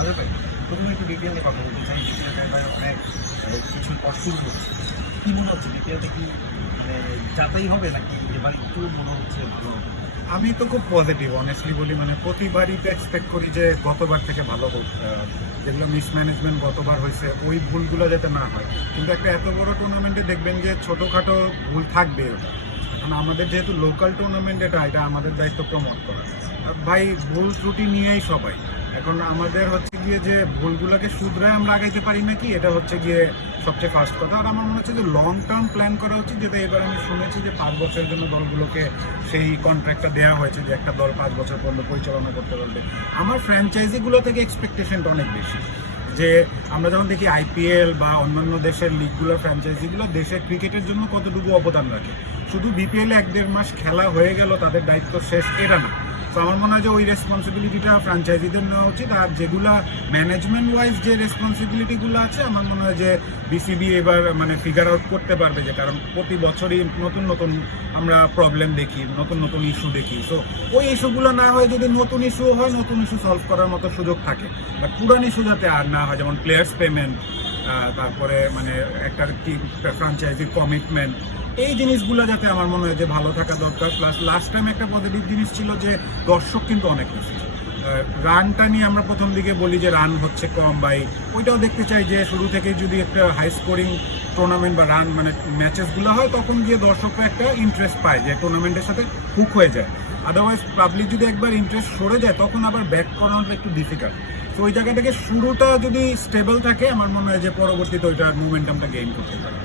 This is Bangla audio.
আমাদের ভাই প্রথমে একটু বিপিএল নিয়ে কথা বলতে চাই। বিপিএলটা এবার অনেক কিছু পর কী মনে হচ্ছে? বিপিএলটা কি মানে যাতাই হবে নাকি এবার একটু মনে হচ্ছে ভালো আমি তো খুব পজিটিভ অনেস্টলি বলি মানে প্রতিবারই তো এক্সপেক্ট করি যে গতবার থেকে ভালো হোক। যেগুলো মিসম্যানেজমেন্ট গতবার হয়েছে, ওই ভুলগুলো যাতে না হয়। কিন্তু একটা এত বড় টুর্নামেন্টে দেখবেন যে ছোটোখাটো ভুল থাকবে। কারণ আমাদের যেহেতু লোকাল টুর্নামেন্ট এটা এটা আমাদের দায়িত্ব প্রমোট করা। ভাই, ভুল ত্রুটি নিয়েই সবাই। এখন আমাদের হচ্ছে গিয়ে যে ভুলগুলোকে শুধরায় আমরা আগাইতে পারি নাকি, এটা হচ্ছে গিয়ে সবচেয়ে ফার্স্ট কথা। আর আমার মনে হচ্ছে যে লং টার্ম প্ল্যান করা উচিত, যেটা এবার আমি শুনেছি যে পাঁচ বছরের জন্য দলগুলোকে সেই কন্ট্রাক্টটা দেওয়া হয়েছে যে একটা দল পাঁচ বছর পর্যন্ত পরিচালনা করতে পারবে। আমার ফ্র্যাঞ্চাইজিগুলো থেকে এক্সপেকটেশনটা অনেক বেশি। যে আমরা যখন দেখি আইপিএল বা অন্যান্য দেশের লিগগুলোর ফ্র্যাঞ্চাইজিগুলো দেশের ক্রিকেটের জন্য কতটুকু অবদান রাখে। শুধু বিপিএলে এক দেড় মাস খেলা হয়ে গেল, তাদের দায়িত্ব শেষ, এটা না। তো আমার মনে হয় যে ওই রেসপন্সিবিলিটিটা ফ্র্যাঞ্চাইজিদের নেওয়া উচিত। আর যেগুলা ম্যানেজমেন্ট ওয়াইজ যে রেসপন্সিবিলিটিগুলো আছে, আমার মনে হয় যে বিসিবি এবার মানে ফিগার আউট করতে পারবে যে, কারণ প্রতি বছরই নতুন নতুন আমরা প্রবলেম দেখি, নতুন নতুন ইস্যু দেখি। তো ওই ইস্যুগুলো না হয় যদি নতুন ইস্যু হয়, নতুন ইস্যু সলভ করার মতো সুযোগ থাকে। বাট পুরান ইস্যু যাতে আর না হয়, যেমন প্লেয়ার্স পেমেন্ট তারপরে মানে একটা কি ফ্র্যাঞ্চাইজির কমিটমেন্ট এই জিনিসগুলো যাতে আমার মনে হয় যে ভালো থাকা দরকার। প্লাস লাস্ট টাইম একটা পজিটিভ জিনিস ছিল যে দর্শক কিন্তু অনেক বেশি। রানটা নিয়ে আমরা প্রথম দিকে বলি যে রান হচ্ছে কম বাই ওইটাও দেখতে চাই যে শুরু থেকে যদি একটা হাই স্কোরিং টুর্নামেন্ট বা রান মানে ম্যাচেসগুলো হয়, তখন গিয়ে দর্শকরা একটা ইন্টারেস্ট পায় যে টুর্নামেন্টের সাথে হুক হয়ে যায়। আদারওয়াইজ পাবলিক যদি একবার ইন্টারেস্ট সরে যায়, তখন আবার ব্যাক করানোটা একটু ডিফিকাল্ট তো ওই জায়গা থেকে শুরুটা যদি স্টেবল থাকে, আমার মনে হয় যে পরবর্তীতে ওইটার মুভমেন্টামটা গেইন করতে পারে